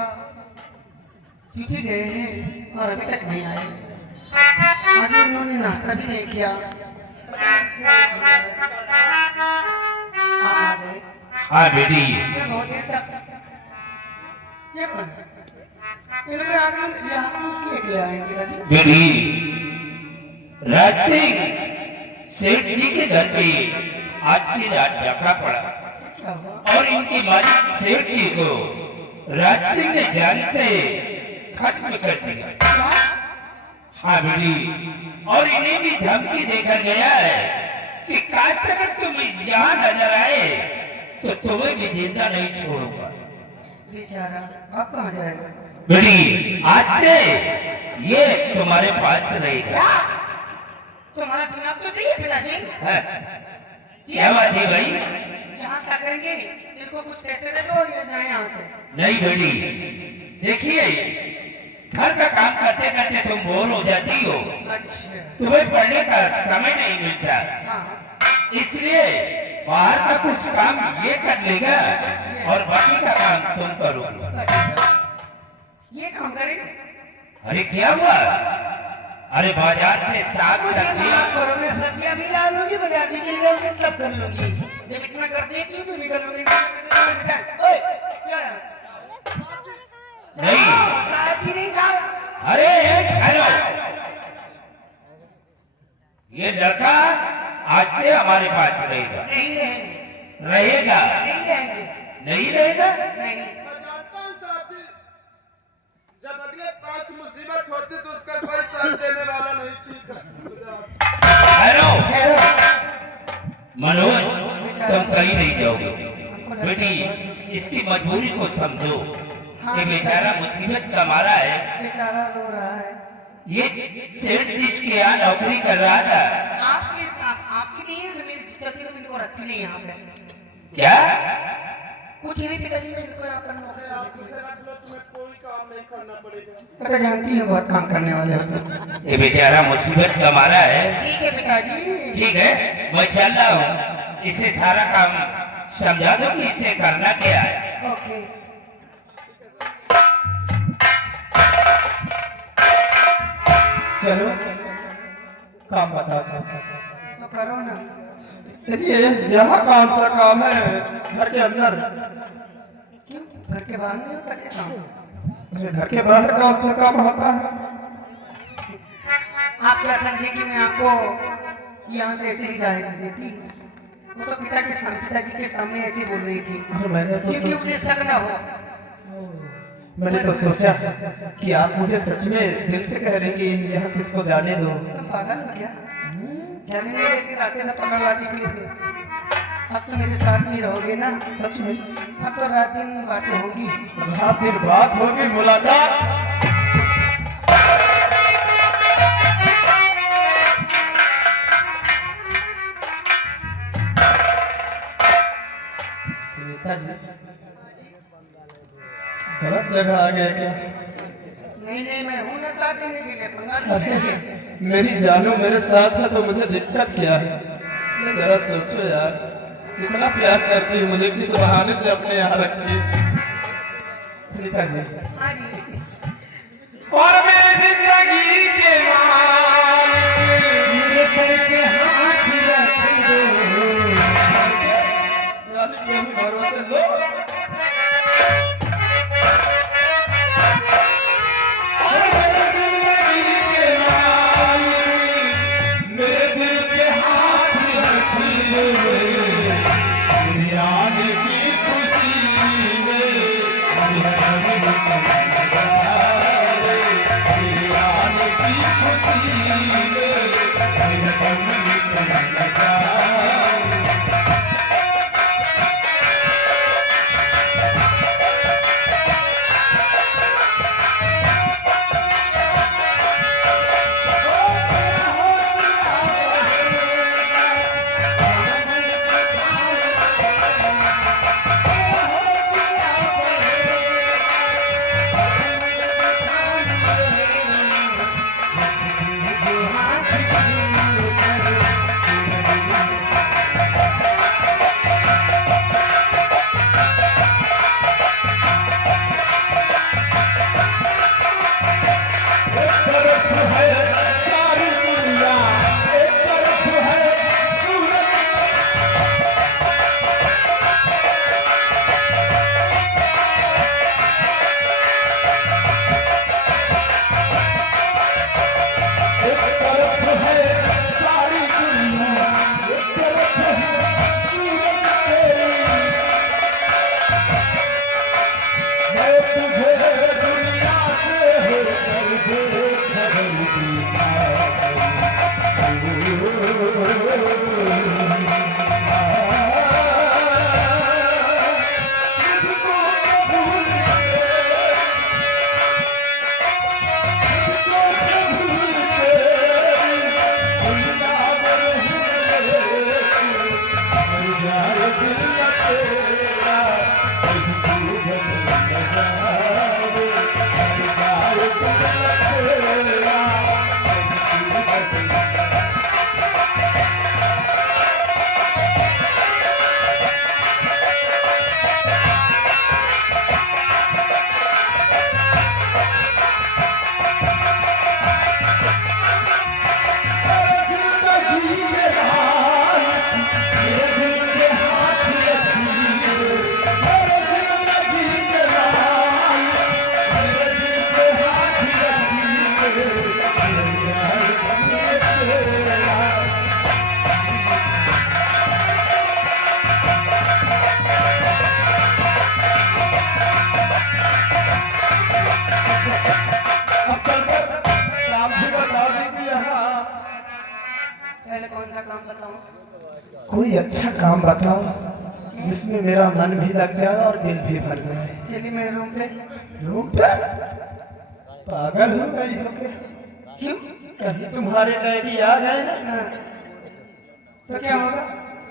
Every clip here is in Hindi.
देखा क्योंकि गए हैं और अभी तक नहीं आए। आगे उन्होंने नाश्ता भी नहीं किया। आ गए। हाँ बेटी, बहुत देर तक ये कौन है? मेरे को आगे यहाँ क्यों लेके आएंगे कभी? बेटी राज सिंह सेठ जी के घर पे आज की रात झगड़ा पड़ा क्या हुआ? और इनकी मालिक सेठ जी को राज सिंह ने जान से खत्म कर दिया। क्या? हाँ बेटी, और इन्हें भी धमकी देकर गया है कि काश अगर तुम यहाँ नजर आए तो तुम्हें भी जिंदा नहीं छोड़ूंगा। बेचारा अब कहाँ जाएगा? बेटी आज से ये तुम्हारे पास रहेगा। क्या? तुम्हारा दिमाग तो सही है पिताजी। हाँ, क्या बात है भाई? यहाँ क्या करेंगे? इनको कुछ पैसे दे दो और ये जाए यहाँ से। नहीं बेटी, देखिए घर का काम करते करते तुम बोर हो जाती हो, अच्छा। तुम्हें पढ़ने का समय नहीं मिलता, हाँ। इसलिए बाहर का कुछ काम ये कर लेगा और बाकी का काम तुम करोगी। ये काम करेंगे? अरे क्या हुआ? अरे बाजार से साग सब्जियां करो, मैं सब्जियां भी ला लूंगी, बाजार भी निकल लूंगी, सब कर लूंगी। जब इतना कर देती हूँ तो निकल लूंगी। ओए, क्या है? नहीं। साथ ही नहीं जाओ। अरे हेलो, ये लड़का आज से हमारे पास रहेगा। नहीं रहेंगे। रहेगा? नहीं रहेंगे। नहीं रहेगा? नहीं। मैं जानता हूँ साथी, जब अगले पास मुसीबत होती तो उसका कोई साथ देने वाला नहीं। ठीक है हेलो मनोज, तुम कहीं नहीं जाओगे। बेटी इसकी मजबूरी को समझो, ये बेचारा मुसीबत का मारा है। बेचारा रो रहा है। ये सेठ जी के यहाँ नौकरी कर रहा था। आपकी नहीं है, मेरी पिताजी ने इनको रखी नहीं यहाँ पे। क्या? कुछ नहीं, पिताजी ने इनको यहाँ पर नौकरी आप मुझे रख लो, तुम्हें कोई काम नहीं करना पड़ेगा। पता जानती है बहुत काम करने वाले होते। ये बेचारा मुसीबत का मारा है। ठीक है पिताजी। ठीक है, मैं चल रहा हूँ, इसे सारा काम समझा दो कि इसे करना क्या है। ओके। चलो काम बताओ। तो करो ना। ये यहाँ कौन सा काम है घर के अंदर? क्यों घर के बाहर नहीं होता क्या काम? घर के बाहर कौन सा काम होता है? आप क्या समझे कि मैं आपको यहाँ से ऐसे ही जाने नहीं देती? वो तो पिताजी के सामने ऐसे बोल रही थी क्योंकि उन्हें शक न हो। मैंने तो सोचा कि आप मुझे सच में दिल से कह रहे कि यहाँ से इसको जाने दो। तुम पागल हो क्या? जाने नहीं देती, रातें से पकड़ लाती थी। अब तो मेरे साथ नहीं रहोगे ना? सच में अब तो रात दिन बातें होगी। रात दिन बात होगी, मुलाकात। सुनीता जी गलत जगह आ गए क्या? नहीं, मैं हूँ ना साथ देने के लिए। पंगा नहीं है। मेरी जानू मेरे साथ है तो मुझे दिक्कत क्या है? मैं जरा सोचो यार, कितना प्यार करती है मुझे, किस बहाने से अपने यहाँ रखी है। सुनीता जी हाँ जी। और मेरी जिंदगी के मेरे सर पे हाथ रख दो। भरोसे दो। और मेरी जिंदगी के मेरे दिल पे हाथ रख दो। मेरी आने की खुशी में मेरी आने की खुशी में मेरे दम निकल लगा। हाथ कोई अच्छा काम बताओ जिसमें मेरा मन भी लग जाए और दिल भी भर जाए। चलिए मेरे रूम पे। रूम पे? पागल हो गई हो क्या? क्यों? कहीं तुम्हारे डैडी आ गए ना? हाँ। तो क्या होगा?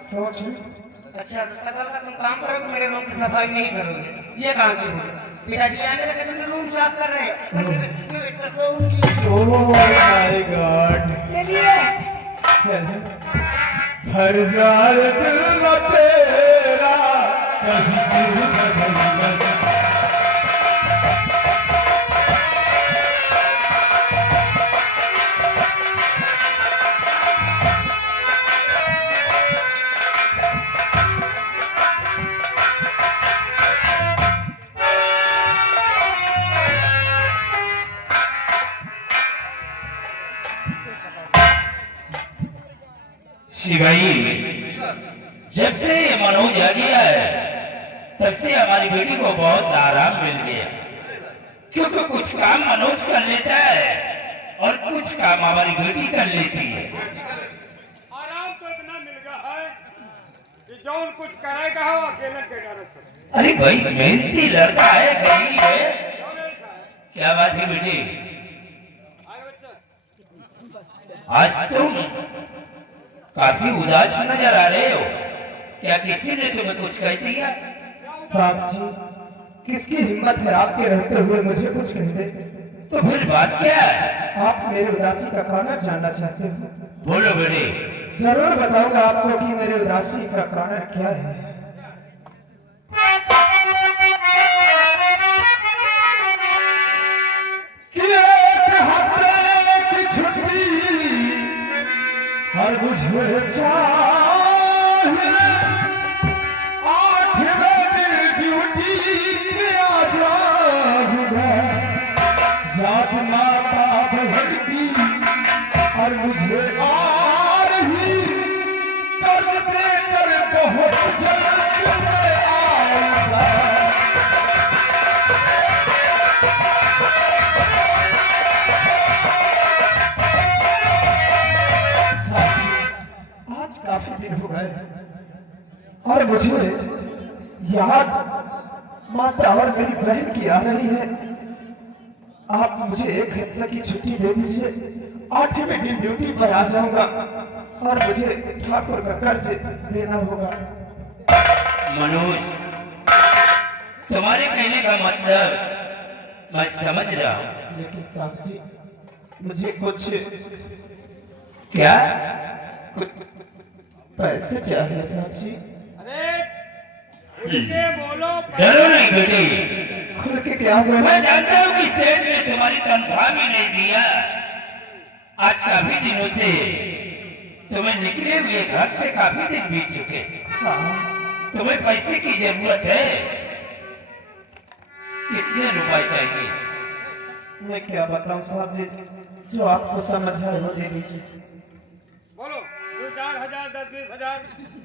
सोच। अच्छा सफर का तुम काम करोगे, मेरे रूम की सफाई नहीं करोगे, ये कहाँ की बात? पिताजी आने लगे तुम रूम साफ कर रहे हैं, मैं बेटा सोऊंगी। Oh my God. चलिए। हर जार दिल न तेरा कहीं दिल न शिवाई, जब से ये मनोज आ गया है तब से हमारी बेटी को बहुत आराम मिल गया, क्योंकि कुछ काम मनोज कर लेता है और कुछ काम हमारी बेटी कर लेती है। आराम तो इतना मिल गया है कि जौन कुछ करेगा हो अकेले के डर से। अरे भाई मेहनती लड़का है, गरीब है। क्यों नहीं था? क्या बात है बेटी? आए बच्चा। आज तुम काफी उदास नजर आ रहे हो, क्या किसी ने तुम्हें कुछ कह दिया? साहब जी, किसकी हिम्मत है आपके रहते हुए मुझे कुछ कह दे? तो फिर बात क्या है? आप मेरे उदासी का कारण जानना चाहते हो? बोलो बेटे। जरूर बताऊंगा आपको कि मेरे उदासी का कारण क्या है। कि एक हफ्ते की छुट्टी और मुझे चाहिए 8वें दिन ड्यूटी के आ जाऊंगा। जात माता बहन की और मुझे आ रही कर्ज देकर बहुत जल्द मैं आऊंगा। आज काफी दिन हो गए और मुझे याद माता और मेरी बहन की आ रही है। आप मुझे 1 हफ्ते की छुट्टी दे दीजिए, 8वें दिन ड्यूटी पर आ जाऊंगा और मुझे ठाकुर का कर्ज देना होगा। मनोज, तुम्हारे कहने का मतलब मैं समझ रहा हूँ, लेकिन साहब जी मुझे कुछ क्या? कुछ पैसे चाहिए साहब जी। अरे खुल के बोलो। डरो नहीं बेटी, खुल के क्या बोलूं? मैं जानता हूँ कि सेठ ने तुम्हारी तनख्वाह भी नहीं दिया। आज काफी दिनों से तुम्हें निकले हुए घर से काफी दिन बीत चुके। हाँ, तुम्हें पैसे की जरूरत है, कितने रुपए चाहिए? मैं क्या बताऊं साहब जी, जो आपको समझ आए वो दे दीजिए। बोलो 2-4 हजार 10-20 हजार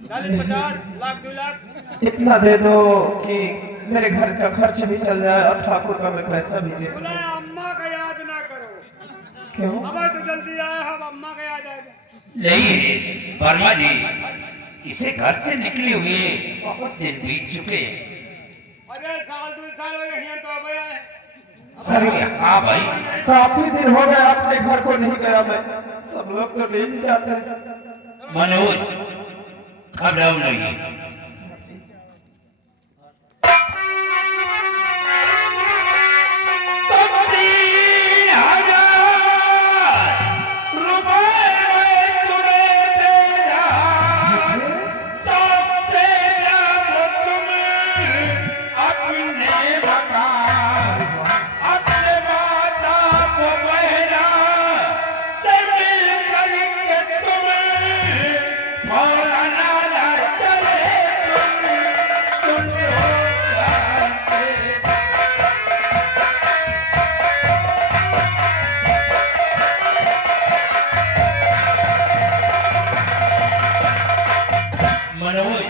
40-50 लाख 2 लाख। इतना दे दो कि मेरे घर का खर्च भी चल जाए और ठाकुर का मैं पैसा भी दे बोला सकूं। अम्मा का याद ना करो। क्यों? अब तो जल्दी आए, हम अम्मा का याद आएगा। नहीं वर्मा जी, इसे घर से निकले हुए बहुत दिन बीत चुके। अरे साल 2 साल हो गए तो अब आए। अरे हाँ भाई, काफी दिन हो गए अपने घर को नहीं गया मैं। सब लोग तो ले ही जाते हैं। मनोज घबराओ नहीं। तुम 3,000 रुपए मैं तुम्हें देना, सब देना वो तुम्हें अपने मकान, अपने माता को बहना से मिलकर के तुम्हें मौलाना ना चले तुम सुन लो जानते। मनोज,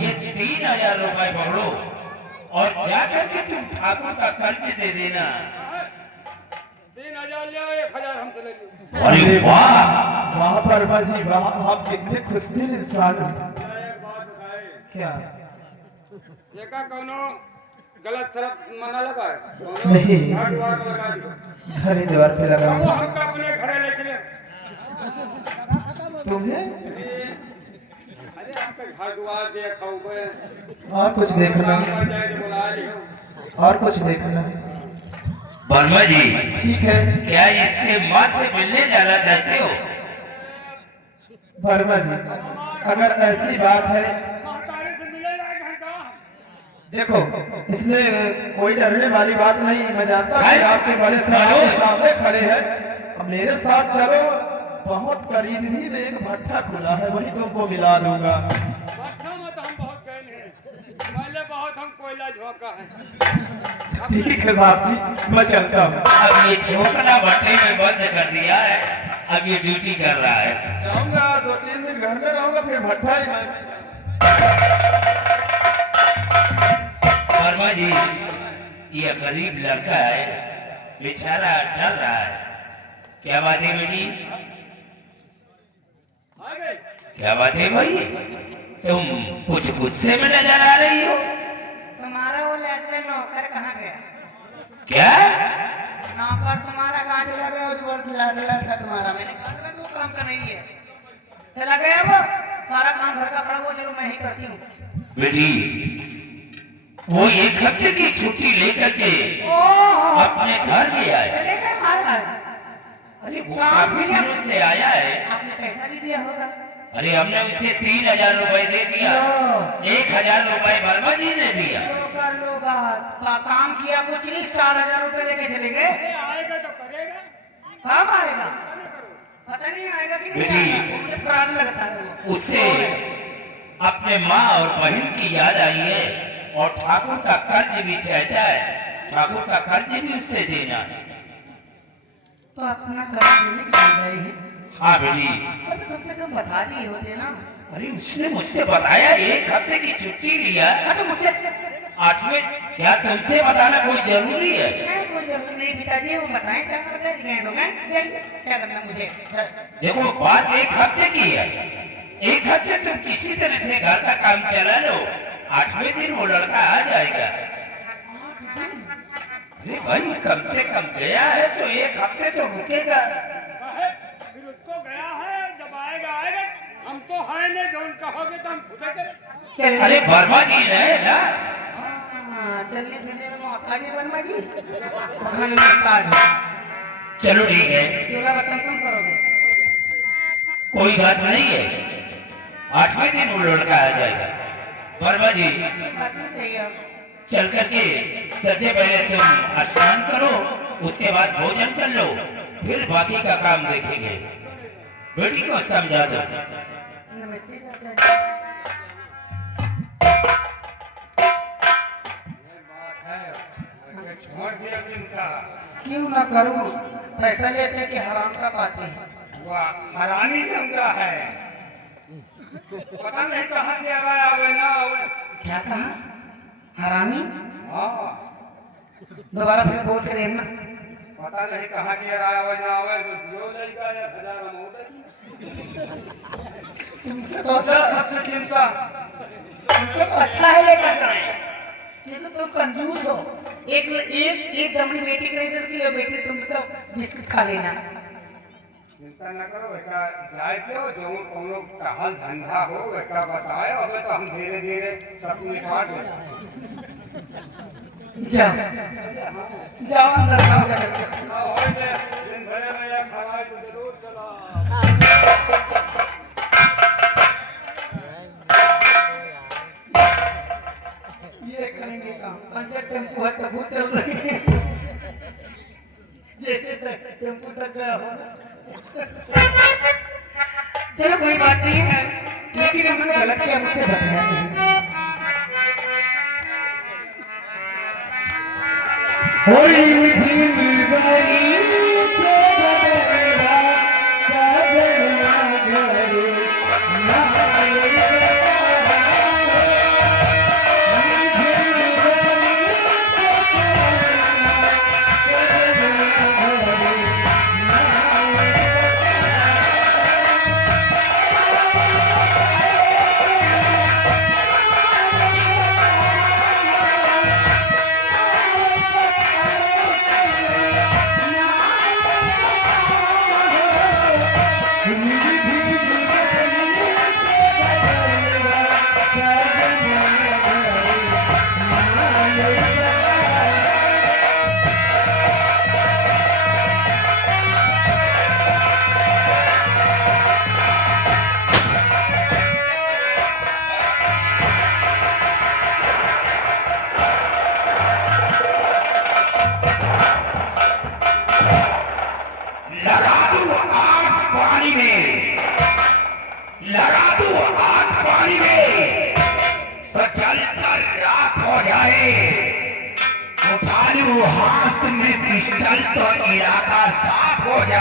ये 3,000 रुपए पकड़ो और जाकर के तुम ठाकुर का कर्ज दे देना। 3,000 ले आओ, 1,000 हमसे ले लो। अरे वाह, वाह वर्मा जी वाह, आप कितने खुशदिल इंसान हैं। एक बात बताए, क्या? एका कौनो गलत शरत मना लगा है? नहीं। घर द्वार में लगा दियो। घर ही द्वार पे लगा अब वो हमका अपने घरे ले चले। तुम्हें अरे आपके घर द्वार देखो बे। और कुछ देखना काम है? मर जाए तो बुला लियो। और कुछ देखना है? वर्मा जी, ठीक है क्या इसके माँ से मिलने जाना चाहते हो? वर्मा जी, अगर ऐसी बात है, महतारे से मिले लायक है का? देखो इसमें कोई डरने वाली बात नहीं। मैं जानता हूँ कि आपके बड़े साहब चलो। सामने खड़े हैं, अब मेरे साथ चलो। बहुत करीब ही में एक भट्टा खुला है, वही तुमको मिला दूंगा। भट्टा में तो हम बहुत गए हैं, पहले बहुत हम कोयला झोंका है। ठीक है साहब जी, मैं चलता हूँ। अब ये झोंकना भट्टे में बंद कर दिया है, अब ये ड्यूटी कर रहा है। जाऊंगा 2-3 दिन घर में रहूंगा, फिर भट्टा ही मैं। वर्मा जी, ये गरीब लड़का है, बेचारा डर रहा है। क्या बात है बेटी? आ गए। क्या बात है भाई? तुम कुछ गुस्से में नजर आ रही हो। तुम्हारा वो लैटरिन नौकर कहाँ गया? क्या? नौकर तुम्हारा कहाँ चला गया? उस बोर्ड लाडला था तुम्हारा, मैंने कहा था वो काम का नहीं है। चला गया वो, सारा काम घर का पड़ा, वो चलो मैं ही करती हूँ। बेटी, वो 1 हफ्ते की छुट्टी लेकर के ओह, अपने घर गया है। चले गए बाहर आए। अरे वो काफी दिनों से आया है। आपने पैसा भी दिया होगा। अरे हमने उसे 3000 रुपए दे दिया, 1000 रुपए वर्मा जी ने दिया। लो कर लो बात, काम किया कुछ नहीं, 4000 रुपए लेके चले गए। अरे आएगा तो करेगा। कब आएगा? क्या करो? पता नहीं आएगा कि नहीं बेटी, आएगा, मुझे प्राण लगता है वो। उसे अपने माँ और बहन की याद आई है, और ठाकुर का कर्ज भी चाहता है। ठाकुर का कर्ज भी उससे देना है। तो अपना कर्ज देने के लिए गए हैं। हाँ बेटी। अरे कम से कम बता दिए होते ना। अरे उसने मुझसे बताया 1 हफ्ते की छुट्टी लिया। तो मुझे 8वें, क्या तुमसे बताना कोई जरूरी है? नहीं, कोई जरूरत नहीं पिताजी, वो बताएं क्या करते हैं लोग हैं, जाइए, क्या करना मुझे। देखो बात 1 हफ्ते की है। 1 हफ्ते तुम किसी तरह से घर का काम चला लो, 8वें दिन वो लड़का आ जाएगा। अरे भाई, कम से कम गया है तो 1 हफ्ते तो रुकेगा। साहब, फिर उसको गया है, जब आएगा आएगा। हम तो है नहीं, जो कहोगे तो हम खुद करें। अरे वर्मा जी रहे ना। चलने फिरने में मौका जी वर्मा जी, खाने में कार्ड चलो ठीक है, योगा बतन तुम करोगे। कोई बात नहीं है। 8वें दिन वो लड़का आ जाएगा। वर्मा जी, बात नहीं सही है। चल करके सबसे पहले तुम स्नान करो, उसके बाद भोजन कर लो, फिर बाकी का काम देखेंगे। बेटी को समझा दो। नमस्ते चाचा जी। बात है, मुझे छोड़ दिया चिंता। क्यों ना करूं? पैसा लेते कि हराम का पाते हैं। वह हरामी समझा है। पता नहीं कहाँ से आवे ना आवे। क्या कहा? हरामी? हाँ, दोबारा फिर बोल के देखना। पता नहीं कहाँ से आवे ना आवे। जो लड़का है 1000 में होता तुमसे तो सबसे चिंता। तुमसे तो अच्छा है लेकर जाए, लेकिन तुम कंजूस हो। एक दमड़ी बेटी के इधर की हो, बेटी तुम तो बिस्किट खा लेना। चिंता न करो बेटा, जाए क्यों जो कोनो कहल धंधा हो बेटा बताए, अब तो हम धीरे धीरे सब निकाल देंगे। जाओ जाओ अंदर जाओ जाकर। दिन भर में या खवाए तो जरूर चला। ये करेंगे काम। पंचर टेम्पो है तब चल रही है, जैसे टेम्पो तक गया हो। चलो कोई बात नहीं है, लेकिन हमने गलत किया, मुझसे बताया नहीं। होली मिठी बाई तो बनेगा साजना घरे ना पानी में, लगा दूं आग पानी में तो जलकर राख हो जाए, उठा लूं हाथ में पिस्टल तो इलाका साफ हो जाए।